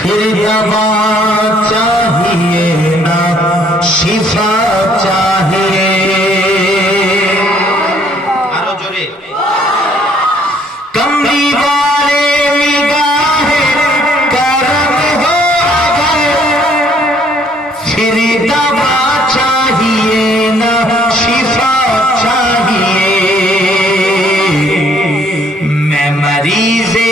फिर दवा चाहिए ना शिफा चाहिए। आरो जोरे कमली वाले निगाहे करम हो गए, फिर दवा चाहिए ना शिफा चाहिए। मैं मरीज़े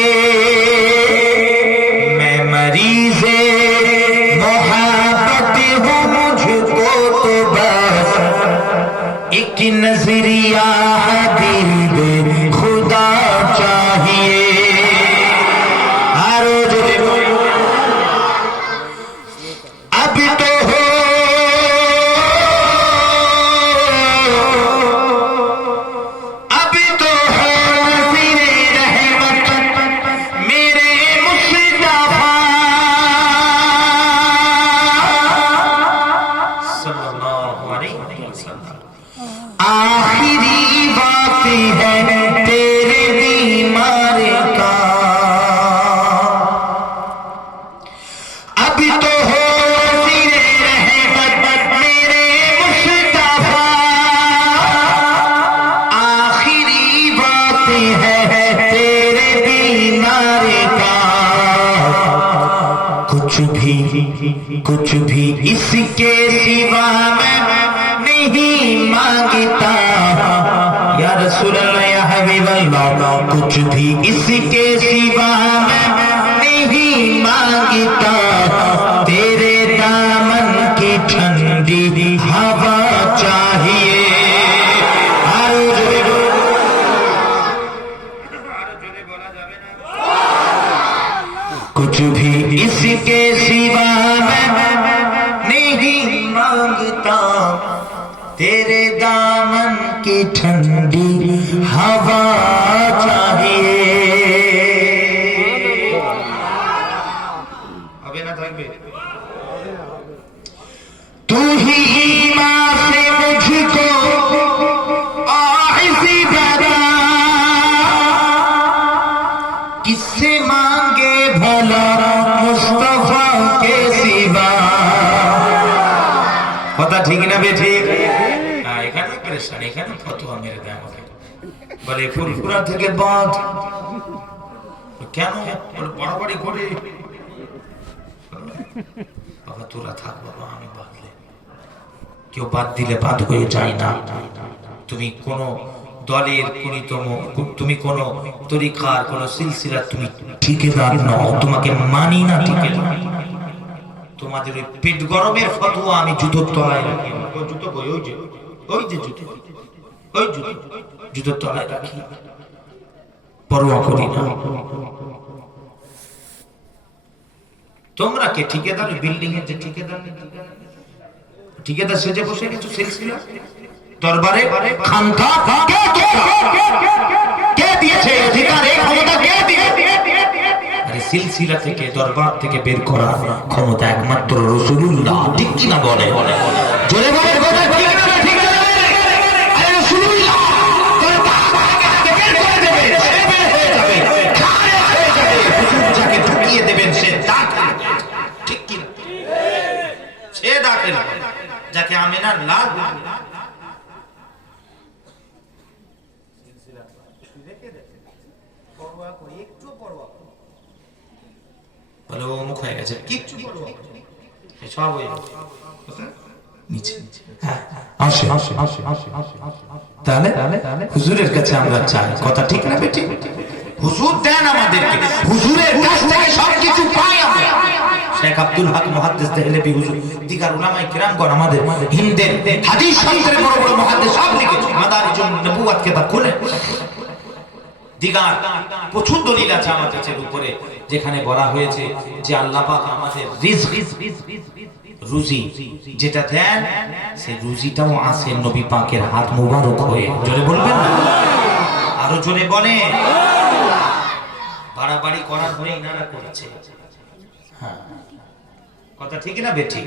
मोहब्बत हूँ, मुझको तो बस एक नजरिया हबीबे खुदा चाहिए। आरो जोरे अब तो हो नज़ीरे रहमत मेरे मुस्तफा सल्लल्लाहु अलैहि वसल्लम। आखिरी बात है तेरे बीमार का, अब तो हो नज़ीरे रहमत मेरे मुस्तफा। आखिरी बात है तेरे बीमार का, कुछ भी इसके सिवा मैं नहीं मांगता। या रसूल अल्लाह या हबीब अल्लाह, कुछ भी इसके सिवा मैं नहीं मांगता। तेरे दामन की ठंडी हवा चाहिए। कुछ भी इसके सिवा मैं नहीं मांगता, तेरे दामन की ठंडी हवा चाहिए। अबे ना থাকবে तू ही मां से मुझको आइज़ी बता, किससे मांगे भला मुस्तफा के सिवा। কথা ঠিক না বেঠি? এখানে পরেশান, এখানে ফতোয়া মেরে দেয় আমাকে, বলে ফুরফুরা থেকে বাদ কেন বড়াবড়ি করে। বাবা তোরা থাক বাবা, আমি বাঁধলে কেউ বাদ দিলে বাদ হয়ে যায় না। তুমি কোন দলের তুমি কোন তরিকার কোন সিলসিলা তুমি ঠিকাদার নও, তোমাকে মানি না ঠিকাদার। তোমাদের ওই পেট গরমের ফতোয়া আমি জুতোর তলায় রাখি। জুতো বই ওই যে জুতোর তলায় রাখি, পরোয়া করি না। তোমরা কে ঠিকাদার? বিল্ডিং এর যে ঠিকাদার সেজে বসে গেছো সিলসিলা দরবারে। খানকা কে দিয়েছে অধিকার? এই ক্ষমতা কে দিয়েছে? আরে সিলসিলা থেকে দরবার থেকে বের করা ক্ষমতা একমাত্র রাসূলুল্লাহ। ঠিক কি না বলে? জোরে বলে কথা ঠিক না? ঠিক না? আরে রাসূলুল্লাহ দরবার থেকে বের করে দেবে, সে বের হয়ে যাবে, খারে হয়ে যাবে। হুজুর যাকে ঢুকিয়ে দেবেন সে দাখিল। ঠিক কি না? সে দাখিল, যাকে আমিনার লাল বলে ও মুখ হয়ে গেছে, কিচ্ছু সব হয়ে নিচে। তাহলে হুজুরের কাছে আমরা চাই, কথা ঠিক না বেটি? হুজুর দেন আমাদেরকে, হুজুরের কাছ থেকে সবকিছু পাই আমরা। শেখ আব্দুল হক মুহাদ্দিস দেহলভী হুজুর, দিগার উলামায়ে কিরামগণ, আমাদের হিন্দের হাদিস শাস্ত্রের বড় বড় মুহাদ্দিস সব লিখেছে। মাদারিজুন নবুওয়াত কিতাব খুলে দিগার প্রচুর দলিল আছে আমাদের উপরে, যেখানে বলা হয়েছে যে আল্লাহ পাক আমাদের রিজক রুজি যেটা দেন, সেই রুজিটাও আসে নবী পাকের হাত মুবারক হয়ে। জোরে বলবেন না? আরো জোরে বলে। বাড়াবাড়ি করার পরে ইনারা করেছে। হ্যাঁ, কথা ঠিক না বেটি?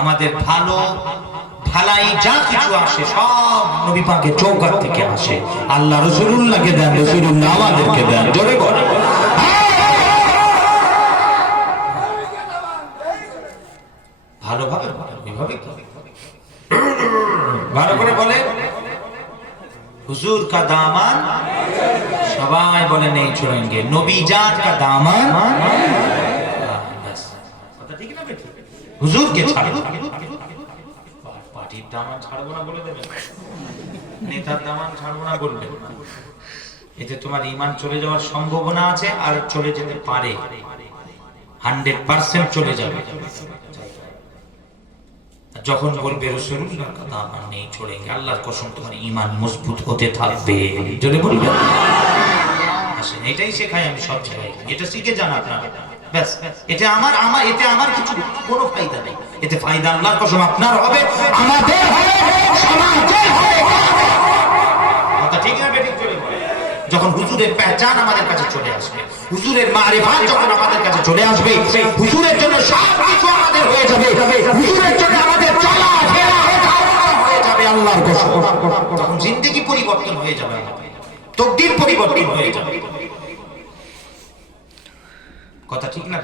আমাদের ভালো ভালাই যা কিছু আসে সব নবী পাকের চৌকাঠ থেকে আসে। আল্লাহ রাসূলুল্লাহকে দেন, রাসূলুল্লাহ আমাদেরকে দেন। জোরে বলে। হুজুর কা দামান সবাই বলে নেই ছোড়েঙ্গে, নবী জান কা দামান। কথা ঠিক না বেটি? হুজুরকে ছাড়বো, পার্টির দামান ছাড়বো না বলে দেবে, নেতার দামান ছাড়বো না বলবে, এতে তোমার ঈমান চলে যাওয়ার সম্ভাবনা আছে, আর চলে যেতে পারে, 100% চলে যাবে। যখন বলবে রাসূলুল্লাহর কথা আমার নেই ছোড়েঙ্গে, আল্লাহর কসম তোমার ঈমান মজবুত হতে থাকবে, জোরে বলবে। আসেন, এটাই শেখাই আমি সব জায়গায়, এটা শিখে যান আপনারা, ব্যাস। এটা আমার এতে আমার কিছু কোনো ফায়দা নেই, এতে ফায়দা আল্লাহর কসম আপনার হবে, আমাদের হবে, সমাজের হবে। কথা ঠিক না বেঠিক? জোরে বলে। যখন হুজুরের পেহচান আমাদের কাছে চলে আসবে, হুজুরের মারিফাত যখন আমাদের কাছে চলে আসবে, হুজুরের জন্য সব কিছু আমাদের হয়ে যাবে, হুজুরের জন্য আমাদের চলাফেরা হয়ে যাবে আল্লাহর কসম। তখন জিন্দেগি পরিবর্তন হয়ে যাবে, তকদীর পরিবর্তন হয়ে যাবে। কথা ঠিক না?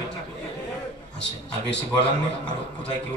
আসে, আর বেশি বলার নেই, আর কোথায় কি